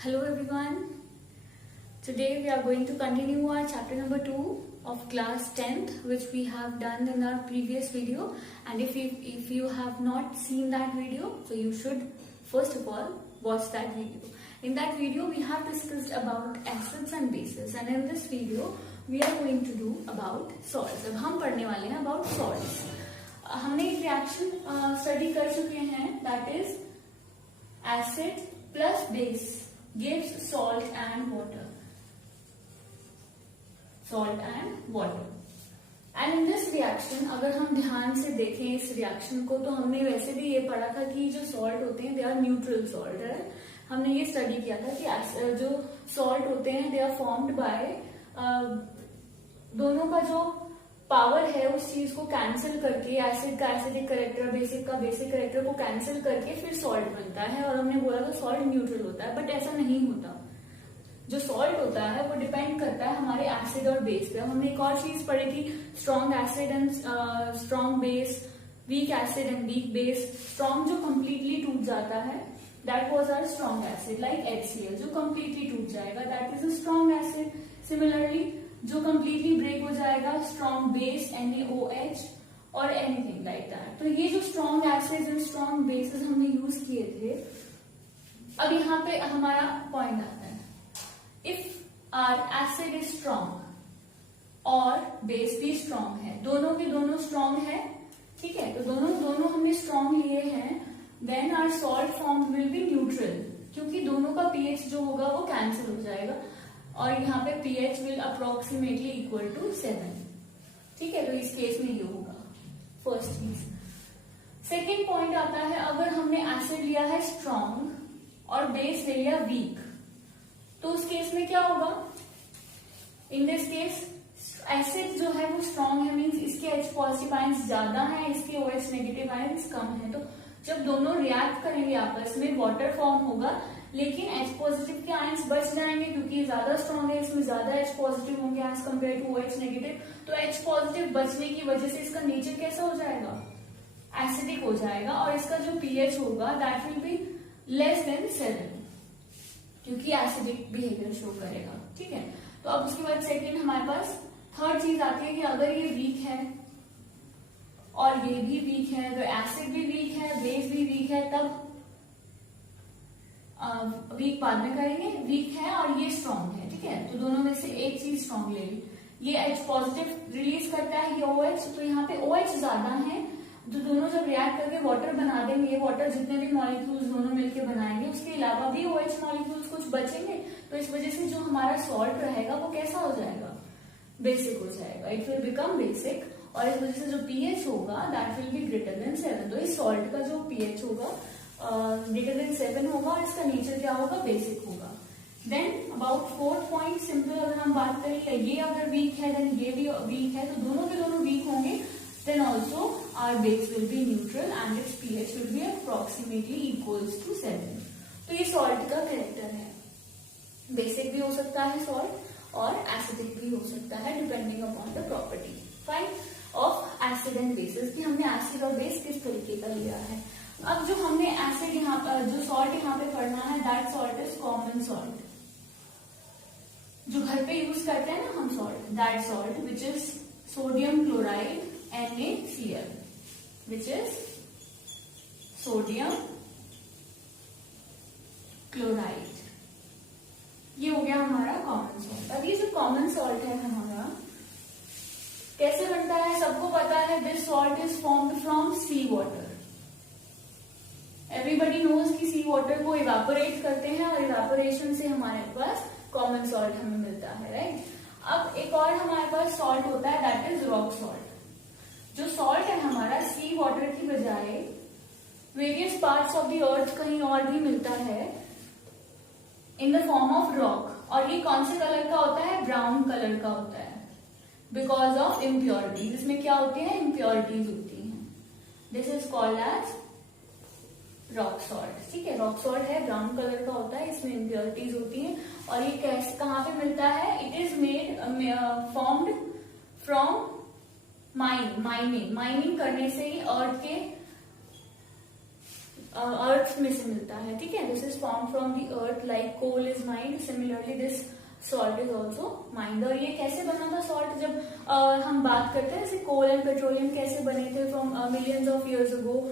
Hello everyone. Today we are going to continue our chapter number 2 of class 10th, which we have done in our previous video. And if you have not seen that video, so you should first of all watch that video. In that video we have discussed about acids and bases, and in this video we are going to do about salts. अब हम पढ़ने वाले हैं about salts. हमने एक reaction study कर चुके हैं, that is acid plus base gives salt and water. Salt and water. And in this reaction, अगर हम ध्यान से देखें इस रिएक्शन को, तो हमने वैसे भी ये पढ़ा था कि जो सॉल्ट होते हैं दे आर न्यूट्रल सॉल्ट है. हमने ये स्टडी किया था कि जो सॉल्ट होते हैं दे आर फॉर्म्ड बाय दोनों का जो पावर है उस चीज को कैंसिल करके, एसिड का एसिडिक करेक्टर, बेसिक का बेसिक करेक्टर को कैंसिल करके फिर सॉल्ट बनता है. और हमने बोला था सॉल्ट न्यूट्रल होता है, बट ऐसा नहीं होता. जो सॉल्ट होता है वो डिपेंड करता है हमारे एसिड और बेस पे. हमने एक और चीज पढ़ी थी, strong acid and strong base, weak acid and weak base. Strong जो कंप्लीटली टूट जाता है that was our strong acid, like HCl जो कंप्लीटली टूट जाएगा that is a strong acid. Similarly जो कंप्लीटली ब्रेक हो जाएगा स्ट्रॉन्ग बेस NaOH और एनीथिंग लाइक दैट. तो ये जो strong acid and strong bases हमने यूज किए थे. अब यहाँ पे हमारा पॉइंट आता है, if are acid is strong और बेस भी स्ट्रॉन्ग है, दोनों के दोनों स्ट्रॉन्ग है, ठीक है, तो दोनों हमने स्ट्रॉन्ग लिए हैं, then our salt form will be neutral, क्योंकि दोनों का pH जो होगा वो कैंसिल हो जाएगा और यहाँ पे pH will approximately equal to 7. ठीक है, तो इस केस में ये होगा फर्स्ट चीज. सेकेंड पॉइंट आता है, अगर हमने एसिड लिया है स्ट्रॉन्ग और बेस ले लिया वीक, तो उस केस में क्या होगा. इन दिस केस एसिड जो है वो स्ट्रॉन्ग है, मींस इसके H पॉजिटिव आयंस ज्यादा है, इसके OH नेगेटिव आयंस कम है. तो जब दोनों रिएक्ट करेंगे आपस में वाटर फॉर्म होगा, लेकिन H पॉजिटिव के आयंस बच जाएंगे क्योंकि ज्यादा स्ट्रॉन्ग है, इसमें ज्यादा H पॉजिटिव होंगे as compare to OH negative. तो H पॉजिटिव बचने की वजह से इसका नेचर कैसा हो जाएगा, एसिडिक हो जाएगा, और इसका जो pH होगा that will be less than 7, क्योंकि एसिडिक बिहेवियर शो करेगा. ठीक है, तो अब उसके बाद सेकेंड हमारे पास थर्ड चीज आती है कि अगर ये वीक है और ये भी वीक है, अगर एसिड भी वीक है बेस भी वीक है, तब वीक बाद में करेंगे, वीक है और ये स्ट्रॉन्ग है. ठीक है, तो दोनों में से एक चीज स्ट्रॉन्ग ले ली. ये H पॉजिटिव रिलीज करता है, ये OH, तो यहाँ पे OH ज्यादा है, तो दोनों जब रिएक्ट करके वाटर बना देंगे, वाटर जितने भी मॉलिक्यूल्स दोनों मिलकर बनाएंगे, उसके अलावा भी OH मॉलिक्यूल्स कुछ बचेंगे, तो इस वजह से जो हमारा सॉल्ट रहेगा वो कैसा हो जाएगा, बेसिक हो जाएगा. इट विल बिकम बेसिक, और इस वजह से जो pH होगा that will be greater than 7. तो इस सॉल्ट का जो pH होगा ग्रेटर देन 7 होगा और इसका नेचर क्या होगा, बेसिक होगा. Then about fourth point, simple अगर हम बात करें, ये अगर वीक है देन ये भी वीक है, तो दोनों के दोनों वीक होंगे, then also our base will be neutral and its pH will be approximately equals to 7. तो ये सॉल्ट का कैरेक्टर है. बेसिक भी हो सकता है सॉल्ट और एसिडिक भी हो सकता है, depending upon the property fine of acid and bases, कि हमने एसिड और बेस किस तरीके का लिया है. अब जो हमने एसिड यहाँ पर जो सॉल्ट यहाँ पे पढ़ना है, that salt is common salt, जो घर पे यूज करते हैं ना हम salt, that salt which is sodium chloride NaCl, which is sodium chloride. ये हो गया हमारा कॉमन सॉल्ट. अब ये जो कॉमन सॉल्ट है हमारा कैसे बनता है, सबको पता है, this salt is formed from sea water. Everybody knows कि सी वाटर को इवापोरेट करते हैं और इवापोरेशन से हमारे पास कॉमन सॉल्ट हमें मिलता है, राइट. अब एक और हमारे पास सॉल्ट होता है दैट इज रॉक सॉल्ट. जो सॉल्ट है हमारा सी वाटर की बजाय various parts of the earth कहीं और भी मिलता है in the form of rock, और ये कौन से कलर का होता है, ब्राउन कलर का होता है, बिकॉज ऑफ इम्प्योरिटीज. इसमें क्या होती है, इम्प्योरिटीज होती हैं. This is called as rock salt. ठीक है, रॉक सॉल्ट है, ब्राउन कलर का होता है, इसमें इम्प्योरिटीज होती हैं. और ये कैसे कहाँ पे मिलता है, it is made formed from mining करने से ही अर्थ के अर्थ में से मिलता है, ठीक है। This is form from the earth like coal is mined, similarly this salt is also mined. और ये कैसे बना था सॉल्ट, जब हम बात करते हैं जैसे कोल एंड पेट्रोलियम कैसे बने थे from millions of years ago,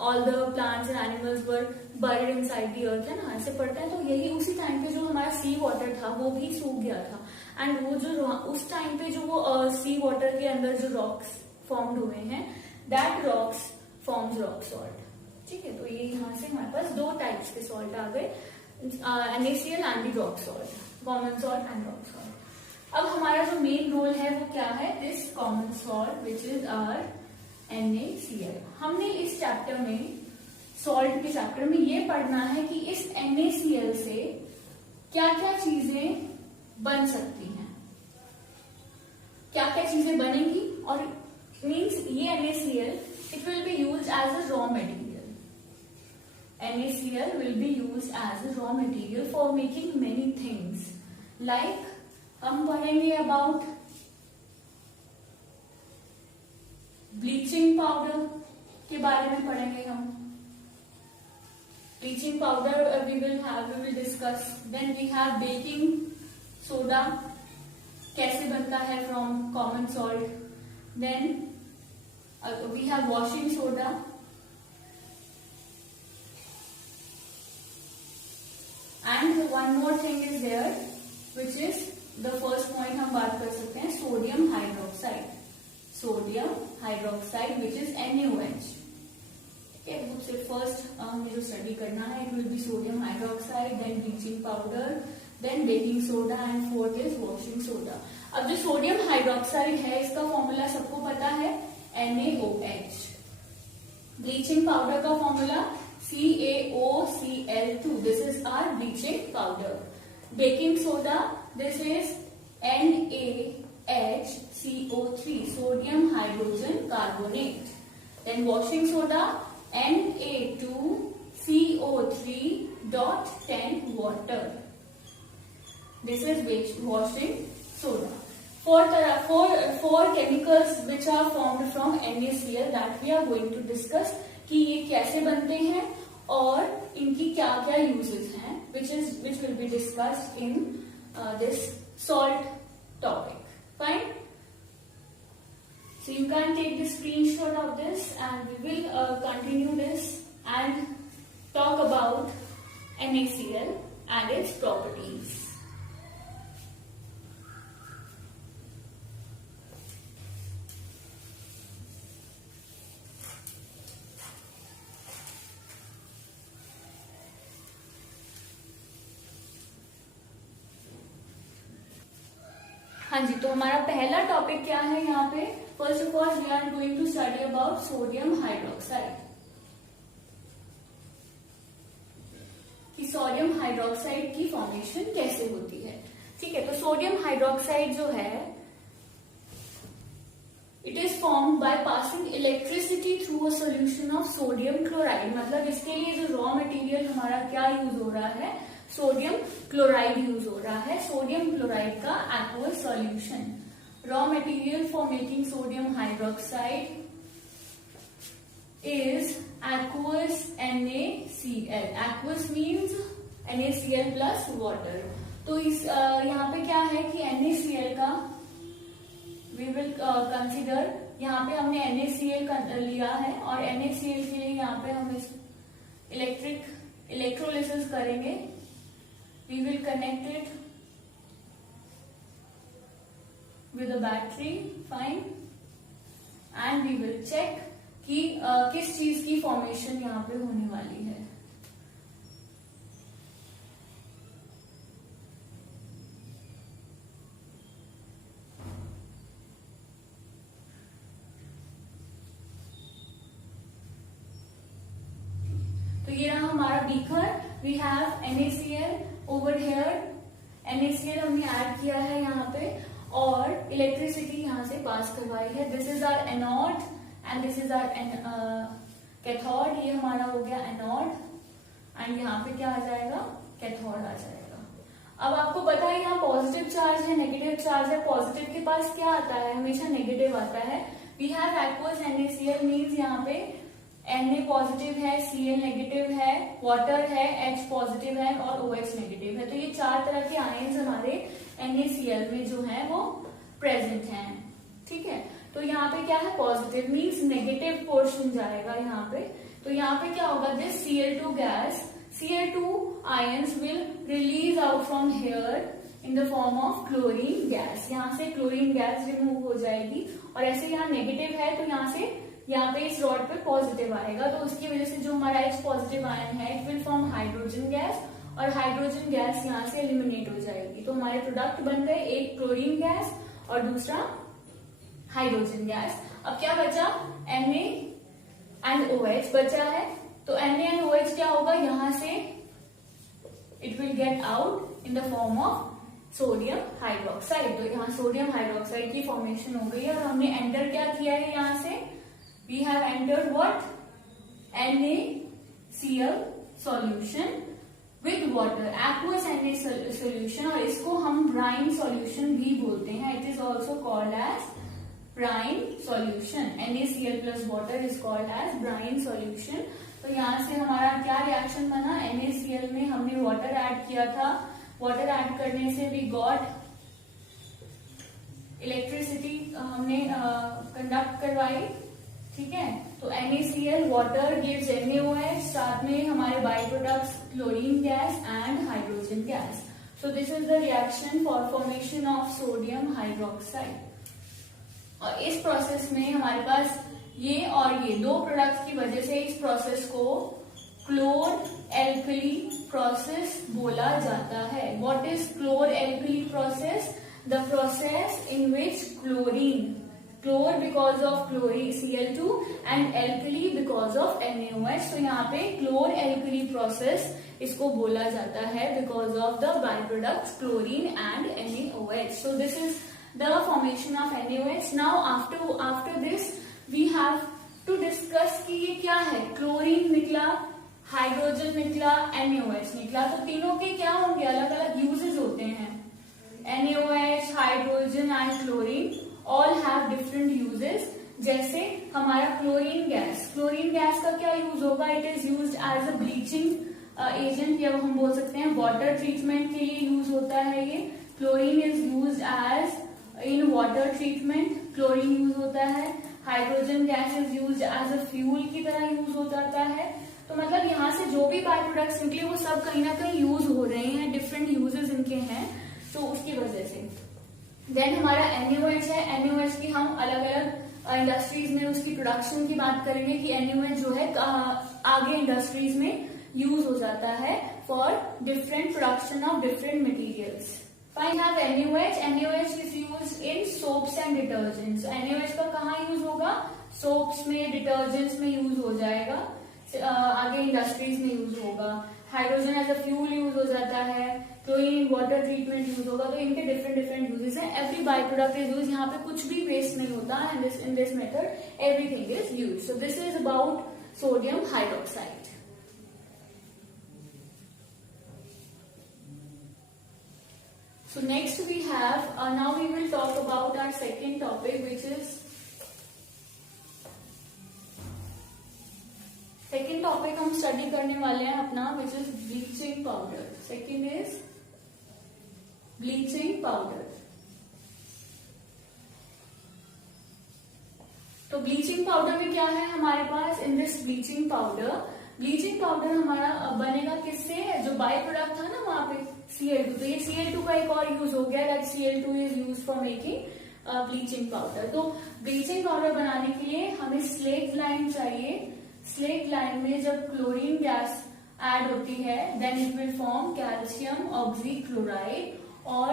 all the plants and animals were buried inside the earth, है ना, ऐसे पढ़ते हैं। तो यही उसी टाइम पे जो हमारा सी वाटर था वो भी सूख गया था, एंड वो जो उस टाइम पे जो वो सी वाटर के अंदर जो रॉक्स फॉर्म्ड हुए हैं, that rocks forms rock salt, ठीक है। तो ये यहाँ से हमारे पास दो टाइप्स के सॉल्ट आ गए, NaCl and the rock salt, common salt and rock salt. अब हमारा जो मेन रोल है वो क्या है, this common salt which is our NaCl। हमने इस चैप्टर में, सॉल्ट के चैप्टर में, ये पढ़ना है कि इस NaCl से क्या क्या चीजें बन सकती हैं, क्या क्या चीजें बनेंगी, और मीन्स ये NaCl it will be used as a raw material. NaCl will be used as a raw material for making many things, like हम पढ़ेंगे अबाउट ब्लीचिंग पाउडर के बारे में पढ़ेंगे हम, bleaching powder we will discuss. Then we have baking soda, कैसे बनता है from common salt. Then we have washing soda. And one more thing is there, which is the first point हम बात कर सकते हैं, sodium hydroxide, sodium hydroxide which is NaOH। सबसे first हमें जो स्टडी करना है, it will be sodium hydroxide, then bleaching powder, then baking soda, and fourth is washing soda. अब जो सोडियम हाइड्रोक्साइड है इसका फॉर्मूला सबको पता है, NaOH। ब्लीचिंग पाउडर का formula CaOCl2, this is our bleaching powder. Baking soda, this is NaHCO3, sodium hydrogen carbonate. Then washing soda, Na2CO3.10 water. This is washing soda. Four chemicals which are formed from NaCl that we are going to discuss कि ये कैसे बनते हैं और इनकी क्या क्या uses हैं, which will be discussed in this salt topic. Fine. So you can take the screenshot of this, and we will continue this and talk about NaCl and its properties. हाँ जी, तो हमारा पहला टॉपिक क्या है यहाँ पे, first of all we are going to study about sodium hydroxide, कि sodium hydroxide की फॉर्मेशन कैसे होती है, ठीक है। तो सोडियम हाइड्रोक्साइड जो है, it is formed by passing electricity through a solution of sodium chloride. मतलब इसके लिए जो रॉ मटेरियल हमारा क्या यूज हो रहा है, सोडियम क्लोराइड यूज हो रहा है, सोडियम क्लोराइड का aqueous solution. Raw material for making sodium hydroxide is aqueous NaCl. Aqueous means NaCl plus water. तो इस यहाँ पे क्या है कि NaCl का we will consider, यहाँ पे हमने NaCl लिया है और NaCl के लिए यहाँ पे हम इलेक्ट्रोलिसिस करेंगे। We will connect it with a battery, fine, and we will check कि किस चीज की फॉर्मेशन यहाँ पे होने वाली है। तो ये रहा हमारा beaker, we have NaCl over here, NaCl हमने ऐड किया है यहाँ पे और इलेक्ट्रिसिटी यहाँ से पास करवाई है। This is our anode and this is our cathode. ये हमारा हो गया एनोड एंड यहाँ पे क्या आ जाएगा, कैथोड आ जाएगा। अब आपको पता है यहाँ पॉजिटिव चार्ज है, नेगेटिव चार्ज है। पॉजिटिव के पास क्या आता है, हमेशा नेगेटिव आता है। We have aqueous NaCl means यहाँ पे Na पॉजिटिव है, Cl नेगेटिव है, वाटर है, H पॉजिटिव है और OH नेगेटिव है। तो ये 4 तरह के आयंस हमारे NaCl में जो है वो प्रेजेंट हैं। ठीक है, तो यहाँ पे क्या है, पॉजिटिव मीन्स नेगेटिव पोर्शन जाएगा यहाँ पे। तो यहाँ पे क्या होगा, this Cl2 gas, Cl2 ions will release out from here in the form of chlorine gas। यहाँ से क्लोरीन गैस रिमूव हो जाएगी और ऐसे यहाँ नेगेटिव है तो यहाँ से यहाँ पे इस रॉड पे पॉजिटिव आएगा, तो उसकी वजह से जो हमारा H पॉजिटिव आयन है it will form hydrogen gas और हाइड्रोजन गैस यहाँ से एलिमिनेट हो जाएगी। तो हमारे प्रोडक्ट बन गए, एक क्लोरीन गैस और दूसरा हाइड्रोजन गैस। अब क्या बचा, Na एंड OH बचा है। तो Na एंड OH क्या होगा, यहाँ से it will get out in the form of sodium hydroxide. तो यहाँ सोडियम हाइड्रोक्साइड की फॉर्मेशन हो गई है और हमने एंटर क्या किया है, यहाँ से we have entered what, NaCl solution with water, aqueous Na solution, और इसको हम ब्राइन सॉल्यूशन भी बोलते हैं। It is also called as brine solution. NaCl plus water is called as brine solution. तो यहाँ से हमारा क्या रिएक्शन बना, NaCl में हमने वाटर ऐड किया था, वाटर ऐड करने से वी गॉट इलेक्ट्रिसिटी, हमने कंडक्ट करवाई। ठीक है, तो NaCl वाटर गिव्स NaOH, साथ में हमारे by products chlorine gas and hydrogen gas. So this is the reaction for formation of sodium hydroxide. और इस प्रोसेस में हमारे पास ये और ये दो प्रोडक्ट्स की वजह से इस प्रोसेस को क्लोर एल्कली प्रोसेस बोला जाता है। What is chlor alkali process, the process in which chlorine, chlor because of chlorine Cl2 and alkali because of NaOH। तो यहाँ पे क्लोर एल्कली प्रोसेस इसको बोला जाता है because of the by products chlorine and NaOH। So this is the formation of NaOH. Now after this we have to discuss कि ये क्या है, क्लोरीन निकला, हाइड्रोजन निकला, NaOH निकला, तो तीनों के क्या होंगे, अलग अलग यूजेस होते हैं। NaOH, hydrogen and chlorine all have different uses. जैसे हमारा क्लोरीन गैस का क्या यूज होगा, it is used as a bleaching agent, या हम बोल सकते हैं वाटर ट्रीटमेंट के लिए यूज होता है ये। Chlorine is used as in water treatment, chlorine use होता है। Hydrogen gas is used as a fuel की तरह यूज होता है। तो मतलब यहाँ से जो भी बाय प्रोडक्ट्स निकले वो सब कहीं ना कहीं यूज हो रहे हैं, डिफरेंट यूजेस इनके हैं, तो उसकी वजह से। देन हमारा NaOH है, NaOH की हम अलग अलग इंडस्ट्रीज में उसकी प्रोडक्शन की बात करेंगे कि NaOH जो है आगे इंडस्ट्रीज में यूज हो जाता है for different production of different materials. Fine, have NaOH. NaOH is used in soaps and detergents. NaOH का कहाँ यूज होगा, सोप्स में, डिटर्जेंट्स में यूज हो जाएगा, आगे इंडस्ट्रीज में यूज होगा। Hydrogen as a fuel use हो जाता है, क्लोरीन वाटर ट्रीटमेंट यूज होगा। तो इनके डिफरेंट यूजेस हैं। Every bi product is use, यहाँ पे कुछ भी वेस्ट नहीं होता, and in this method everything is use. So this is about sodium hydroxide. So next we have, now we will talk about our second topic, which is, second topic हम study करने वाले हैं अपना, which is bleaching powder. Second is bleaching powder. तो bleaching powder में क्या है हमारे पास, इन दिस ब्लीचिंग पाउडर हमारा बनेगा किससे, जो बाई प्रोडक्ट था ना वहां पे Cl2, तो ये Cl2 का एक और यूज हो गया, that Cl2 is use for making bleaching powder. तो ब्लीचिंग पाउडर बनाने के लिए हमें स्लेट लाइन चाहिए। स्लेट लाइन में जब क्लोरीन गैस ऐड होती है then it will form calcium oxychloride और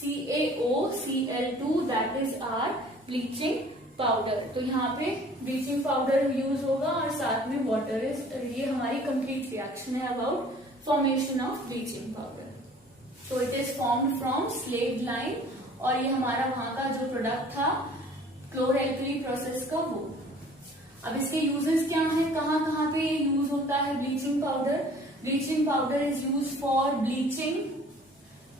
CaOCl2, that is our bleaching powder. तो यहाँ पे ब्लीचिंग पाउडर यूज होगा और साथ में वाटर इज, ये हमारी कंप्लीट रिएक्शन है about formation of bleaching powder. तो it is formed from slaked lime, और ये हमारा वहां का जो प्रोडक्ट था क्लोर एल्कली प्रोसेस का वो। अब इसके यूजेस क्या हैं, कहाँ कहाँ पे ये यूज होता है bleaching powder. Bleaching powder is use for bleaching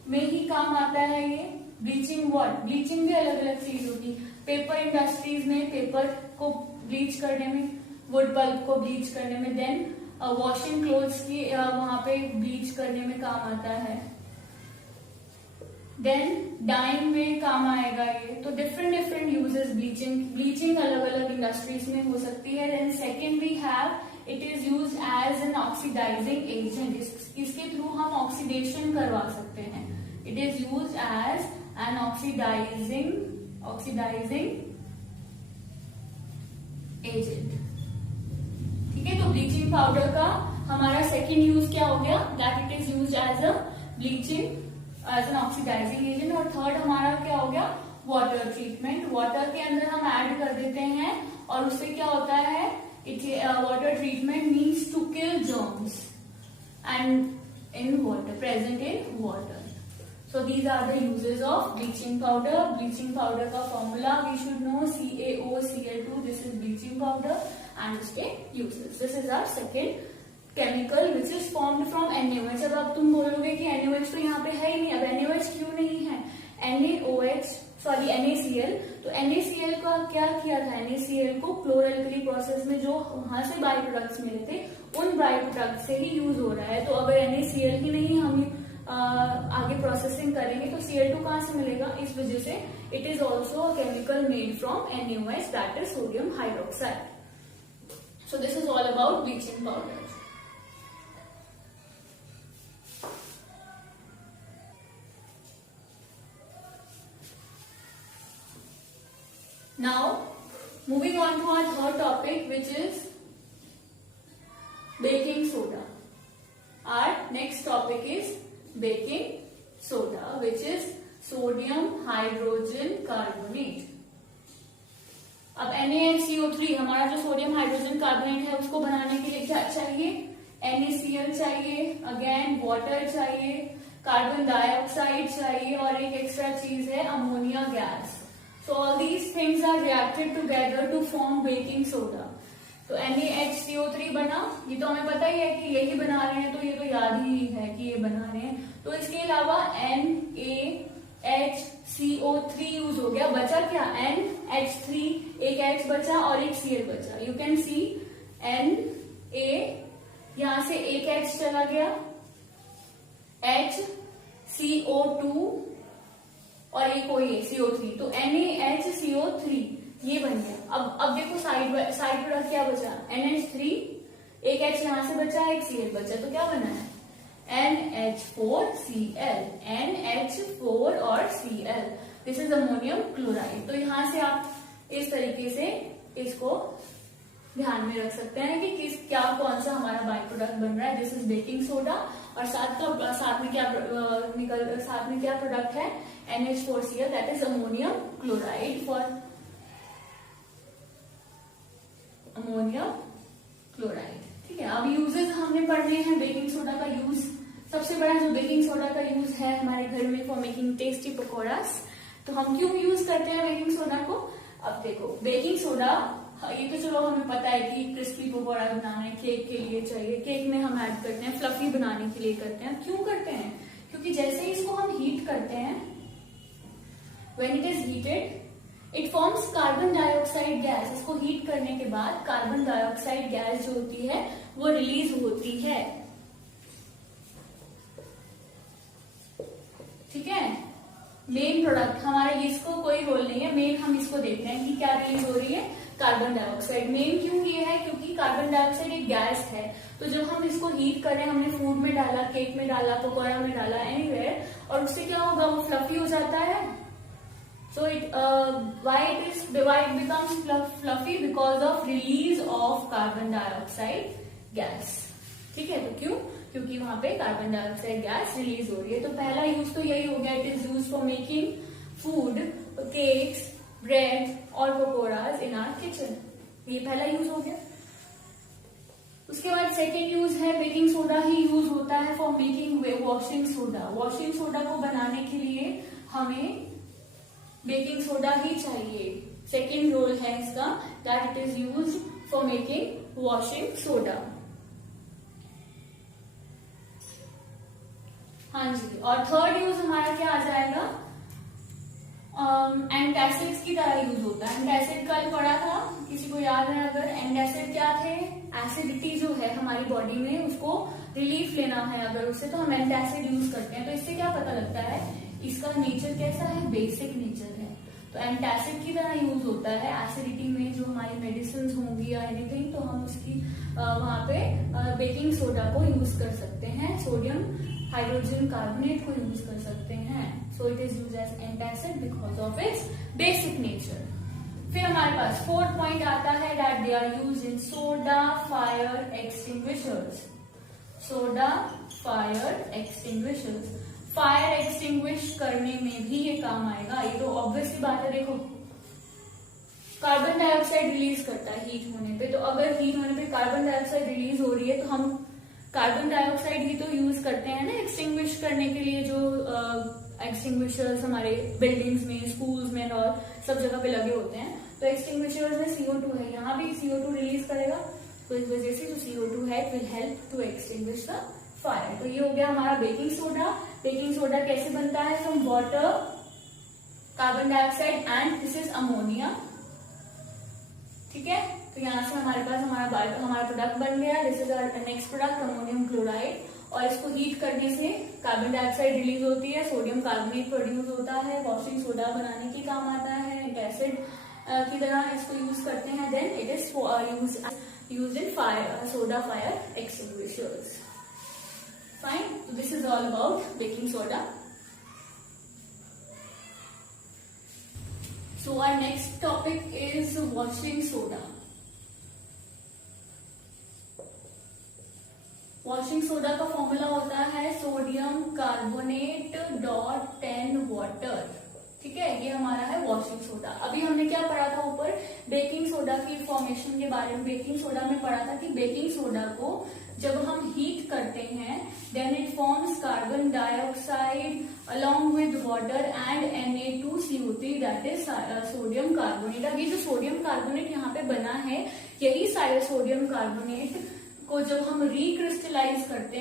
में ही काम आता है ये। ब्लीचिंग व्हाट, ब्लीचिंग भी अलग अलग चीज होती है। पेपर इंडस्ट्रीज में पेपर को ब्लीच करने में वुड पल्प को ब्लीच करने में, देन वॉशिंग क्लोथ्स की वहां पे ब्लीच करने में काम आता है, देन डाइंग में काम आएगा ये। तो डिफरेंट यूजेस ब्लीचिंग अलग अलग इंडस्ट्रीज में हो सकती है। Then second we have it is use as an oxidising agent, इसके थ्रू हम ऑक्सीडेशन करवा सकते हैं। It is use as an oxidising agent. ठीक है, तो ब्लीचिंग पाउडर का हमारा सेकेंड यूज क्या हो गया, that it is use as a bleaching as an oxidising agent. और थर्ड हमारा क्या हो गया, वाटर ट्रीटमेंट। वाटर के अंदर हम ऐड कर देते हैं और उससे क्या होता है, water treatment means to kill germs and in water, present in water. So these are the uses of bleaching powder. Bleaching powder का formula we should know, CaOCl2, this is bleaching powder and उसके uses. This is our second chemical which is formed from NaOH। अब तुम बोलोगे कि NaOH तो यहाँ पे है ही नहीं, अब NaOH क्यों नहीं है, NaCl। तो NaCl का क्या किया था, NaCl को क्लोरल्कली प्रोसेस में जो वहां से बाई प्रोडक्ट्स मिले थे उन बाई प्रोडक्ट से ही यूज हो रहा है। तो अगर NaCl ही नहीं हम आगे प्रोसेसिंग करेंगे तो Cl2 कहां से मिलेगा, इस वजह से it is also a chemical made from NaOH, that is sodium hydroxide. So this is all about bleaching powder. Now, moving on to our third topic, which is baking soda. Our next topic is baking soda, which is sodium hydrogen carbonate. अब NaCO3 हमारा जो sodium hydrogen carbonate है उसको बनाने के लिए क्या चाहिए, NaCl चाहिए, अगेन वाटर चाहिए, कार्बन डाइऑक्साइड चाहिए और एक एक्स्ट्रा चीज है ammonia gas. So all these things are reacted together to form baking soda. तो NaHCO3 बना, ये तो हमें पता ही है कि यही बना रहे हैं, तो ये तो याद ही है कि ये बना रहे हैं। तो इसके अलावा NaHCO3 यूज हो गया, बचा क्या, NH3, एक H बचा और एक Cl बचा। यू कैन सी Na, यहां से एक H चला गया, HCO2 और एक कोई CO3, तो NaHCO3 ये बन गया। अब देखो साइड प्रोडक्ट क्या बचा, NH3, एक H यहां से बचा, एक Cl बचा, तो क्या बना है NH4Cl, NH4 और Cl, this is ammonium chloride. तो यहां से आप इस तरीके से इसको ध्यान में रख सकते हैं कि कौन सा हमारा बाई प्रोडक्ट बन रहा है, दिस इज बेकिंग सोडा। और साथ में क्या प्रोडक्ट है, NH4Cl, that is ammonium chloride for ammonium chloride. ठीक है, अब यूजेस हमने पढ़ने हैं बेकिंग सोडा का यूज। सबसे बड़ा जो बेकिंग सोडा का यूज है हमारे घर में फॉर मेकिंग टेस्टी पकौड़ास। तो हम क्यों यूज करते हैं बेकिंग सोडा को, अब देखो बेकिंग सोडा, ये तो चलो हमें पता है कि क्रिस्पी पकौड़ा बनाने केक के लिए चाहिए, केक में हम ऐड करते हैं, फ्लफी बनाने के लिए करते हैं। क्यों करते हैं, क्योंकि जैसे ही इसको हम हीट करते हैं, when it is heated it forms carbon dioxide gas. इसको हीट करने के बाद कार्बन डाइऑक्साइड गैस जो होती है वो रिलीज होती है। ठीक है, मेन प्रोडक्ट हमारे इसको कोई रोल नहीं है, मेन हम इसको देखते हैं कि क्या रिलीज हो रही है, कार्बन डाइऑक्साइड। मेन क्यों ये है, क्योंकि कार्बन डाइऑक्साइड एक गैस है। तो जब हम इसको हीट करें, हमने फूड में डाला, केक में डाला, पकौड़ा में डाला, एनीवेयर, और उससे क्या होगा, वो फ्लफी हो जाता है। सो why it becomes fluffy, because of release of carbon dioxide gas। ठीक है, तो क्योंकि वहां पे कार्बन डाइऑक्साइड गैस रिलीज हो रही है। तो पहला यूज तो यही हो गया, it is use for making food, cakes, bread और पकौड़ास इन आवर किचन। ये पहला यूज हो गया। उसके बाद सेकेंड यूज है, बेकिंग सोडा ही यूज होता है for making washing soda. Washing soda को बनाने के लिए हमें बेकिंग सोडा ही चाहिए। सेकेंड रोल है इसका, that it is use for making washing soda. हाँ जी, और थर्ड यूज हमारा क्या आ जाएगा, एंटासिड्स की तरह यूज होता है। एंटासिड कल पढ़ा था, किसी को याद है अगर? एंटासिड क्या थे? एसिडिटी जो है हमारी बॉडी में उसको रिलीफ लेना है अगर उससे, तो हम एंटासिड यूज करते हैं। तो इससे क्या पता लगता है इसका नेचर कैसा है? बेसिक नेचर है। तो एंटासिड की तरह यूज होता है एसिडिटी में, जो हमारी मेडिसिन होंगी या एनीथिंग, तो हम उसकी वहां पे बेकिंग सोडा को यूज कर सकते हैं, सोडियम हाइड्रोजन कार्बोनेट को यूज कर सकते हैं। So it is use as antacid because of its basic nature. फिर हमारे पास फोर्थ पॉइंट आता है that they are use in soda fire extinguishers. Soda fire extinguishers, fire extinguish करने में भी ये काम आएगा। ये तो ऑब्वियसली बात है। देखो कार्बन डाइऑक्साइड रिलीज करता है हीट होने पे, तो अगर हीट होने पे कार्बन डाइऑक्साइड रिलीज हो रही है तो हम कार्बन डाइऑक्साइड ही तो यूज करते हैं ना एक्सटिंग्विश करने के लिए। जो एक्सटिंग्विशर्स हमारे बिल्डिंग्स में, स्कूल्स में और सब जगह पे लगे होते हैं, तो एक्सटिंग्विशर्स में CO2 है, यहाँ भी CO2 रिलीज करेगा, तो इस वजह से जो CO2 है will help to extinguish the fire. तो ये हो गया हमारा बेकिंग सोडा। बेकिंग सोडा कैसे बनता है? From water, carbon dioxide and this is ammonia. ठीक है, तो यहाँ से हमारे पास हमारा प्रोडक्ट बन गया। This is our next product ammonium chloride, और इसको हीट करने से कार्बन डाइऑक्साइड रिलीज होती है, सोडियम कार्बोनेट प्रोड्यूस होता है, वॉशिंग सोडा बनाने के काम आता है, एसिड की तरह इसको यूज करते हैं। Then it is used in fire, soda fire extinguishers. Fine, तो this is all about baking soda. So our next topic is washing soda. Washing soda का फॉर्मूला होता है सोडियम कार्बोनेट डॉट 10 वाटर। ठीक है, ये हमारा है वॉशिंग सोडा। अभी हमने क्या पढ़ा था ऊपर? बेकिंग सोडा की फॉर्मेशन के बारे में। बेकिंग सोडा में पढ़ा था कि बेकिंग सोडा को जब हम हीट करते हैं then it forms carbon dioxide along with water and Na2CO3 that is sodium carbonate. अब ये जो सोडियम कार्बोनेट यहाँ पे बना है, यही सोडियम कार्बोनेट को जब हम रिक्रिस्टलाइज करते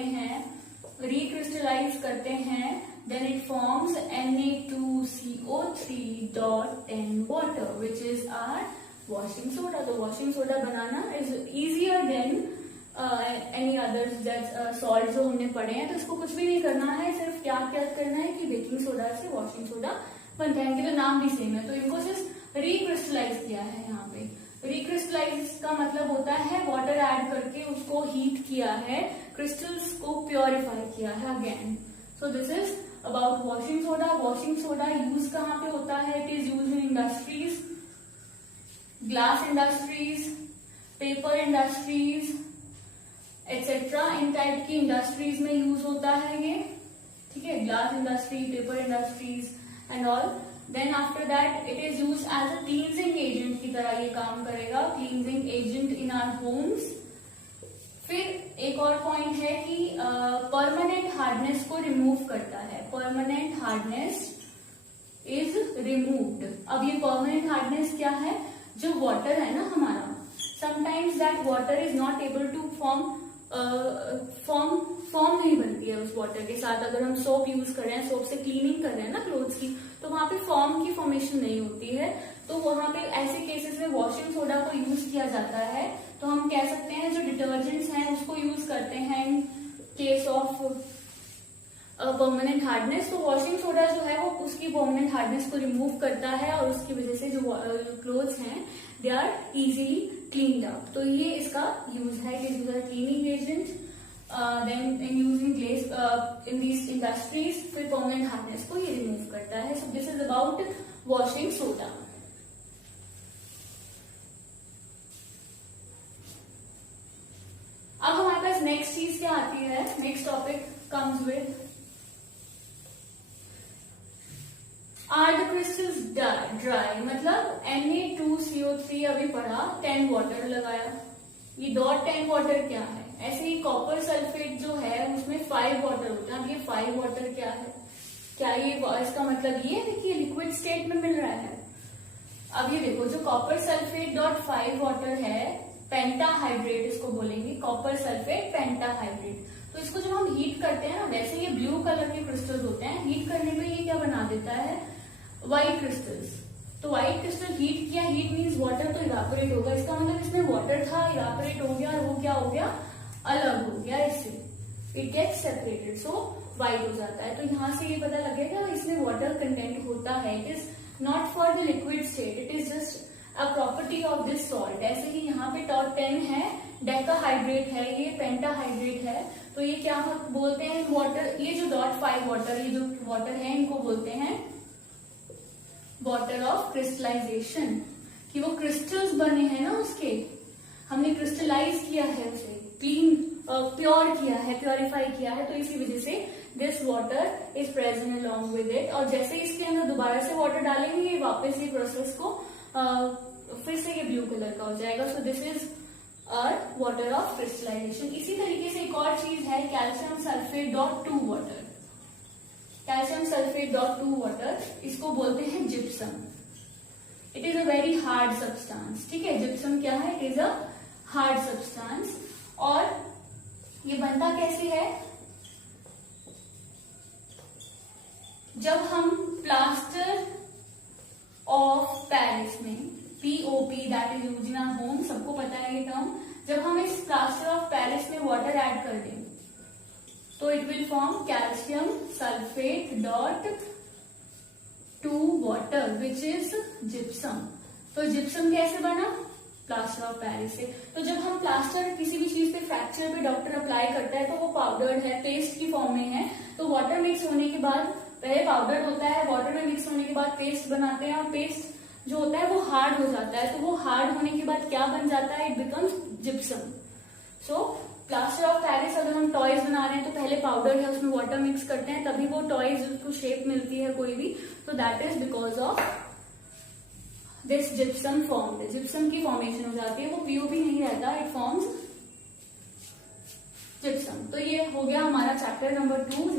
हैं then it forms Na2CO3 dot 10 water which is our washing soda। तो washing soda banana is easier than any other salt जो हमने पढ़े हैं। तो इसको कुछ भी नहीं करना है, सिर्फ क्या करना है कि बेकिंग सोडा से वॉशिंग सोडा बनता है। इनके तो नाम भी सेम है, तो इनको सिर्फ रिक्रिस्टलाइज किया है। यहाँ पे रिक्रिस्टलाइज का मतलब होता है वाटर ऐड करके उसको हीट किया है, क्रिस्टल्स को प्योरीफाई किया है again. So this is about washing soda. Washing soda use कहाँ पे होता है? It is use in industries, glass industries, paper industries etcetera. इन टाइप की इंडस्ट्रीज में यूज होता है ये। ठीक है, glass industry, paper industries and all. Then after that it is use as a cleansing agent की तरह ये काम करेगा, cleansing agent in our homes. फिर एक और पॉइंट है कि परमानेंट हार्डनेस को रिमूव करता है। Permanent hardness is removed. अब ये परमानेंट हार्डनेस क्या है? जो वाटर है ना हमारा, sometimes that water is not able to form नहीं बनती है उस वाटर के साथ। अगर हम सोप यूज कर रहे हैं, सोप से क्लीनिंग कर रहे हैं ना क्लोथ्स की, तो वहां पे फॉर्म की फॉर्मेशन नहीं होती है। तो वहां पे ऐसे केसेस में वॉशिंग सोडा को यूज किया जाता है। तो हम कह सकते हैं जो डिटर्जेंट्स हैं उसको यूज करते हैं in case of permanent hardness. तो वॉशिंग सोडा जो है वो उसकी परमानेंट हार्डनेस को रिमूव करता है और उसकी वजह से जो क्लोथ्स हैं they are easily cleaned up. तो ये इसका यूज है, it is cleaning agent. Then in using glass in these industries, फिर परमानेंट हार्डनेस को ये रिमूव करता है। So this is about washing soda. अब हमारे पास नेक्स्ट चीज क्या आती है? Next topic comes with are the crystals dry. मतलब Na2CO3 अभी पढ़ा, 10 वाटर लगाया। ये डॉट 10 वाटर क्या है? ऐसे ही कॉपर सल्फेट जो है उसमें 5 वाटर होता है। अब ये 5 वाटर क्या है? क्या ये इसका मतलब ये है कि लिक्विड स्टेट में मिल रहा है? अब ये देखो, जो कॉपर सल्फेट डॉट 5 वाटर है, पेंटाहाइड्रेट इसको बोलेंगे, कॉपर सल्फेट पेंटाहाइड्रेट। तो इसको जब हम हीट करते हैं ना, वैसे ये ब्लू कलर के क्रिस्टल्स होते हैं, हीट करने पे ये क्या बना देता है? व्हाइट क्रिस्टल्स, तो व्हाइट क्रिस्टल हीट किया, हीट मीन्स वाटर, तो इवापोरेट होगा, इसका मतलब इसमें वाटर था, इवापोरेट हो गया, और वो क्या हो गया, अलग हो गया इससे, it gets separated, so white हो जाता है। तो यहाँ से ये पता लगेगा इसमें वाटर कंटेंट होता है। It is not for the liquid state, it is just a property of this salt. ऐसे ही यहाँ पे टॉप 10 है, डेकाहाइड्रेट है, ये पेंटाहाइड्रेट है, तो ये क्या बोलते हैं, वाटर, ये जो .5 वाटर, ये जो वाटर है इनको बोलते हैं वाटर ऑफ क्रिस्टलाइजेशन, कि वो क्रिस्टल्स बने हैं ना उसके, हमने क्रिस्टलाइज किया है उसे, क्लीन प्योर किया है, प्योरीफाई किया है, तो इसी वजह से this water is present along with it. और जैसे इसके अंदर दोबारा से वाटर डालेंगे, ये वापस ये प्रोसेस को फिर से ये ब्लू कलर का हो जाएगा। So this is water of crystallisation. इसी तरीके से एक और चीज है calcium sulphate .2 water, calcium sulphate .2 water, इसको बोलते हैं gypsum. It is a very hard substance, ठीक है, जिप्सम क्या है, it is a hard substance. और ये बनता कैसे है, जब हम प्लास्टर ऑफ पेरिस में, POP that is used in our home, सबको पता है ये टर्म, जब हम इस प्लास्टर ऑफ पेरिस में वाटर ऐड कर दें तो it will form calcium sulphate .2 water which is gypsum. तो जिप्सम कैसे बना, प्लास्टर ऑफ पेरिस से। तो जब हम प्लास्टर किसी भी चीज पे, फ्रैक्चर पे डॉक्टर अप्लाई करता है तो वो पाउडर्ड है, पेस्ट की फॉर्म में है, तो वाटर मिक्स होने के बाद, पहले पाउडर होता है, वाटर में मिक्स होने के बाद पेस्ट बनाते हैं, और पेस्ट जो होता है वो हार्ड हो जाता है, तो वो हार्ड होने के बाद क्या बन जाता है, it becomes gypsum. So plaster of Paris, अगर हम टॉयज बना रहे हैं तो पहले पाउडर है, उसमें वाटर मिक्स करते हैं, तभी वो टॉयज को शेप मिलती है कोई भी, तो that is because of this gypsum form, gypsum की फॉर्मेशन हो जाती है, वो POP नहीं रहता, इट फॉर्म्स जिप्सम। तो ये हो गया हमारा चैप्टर नंबर 2।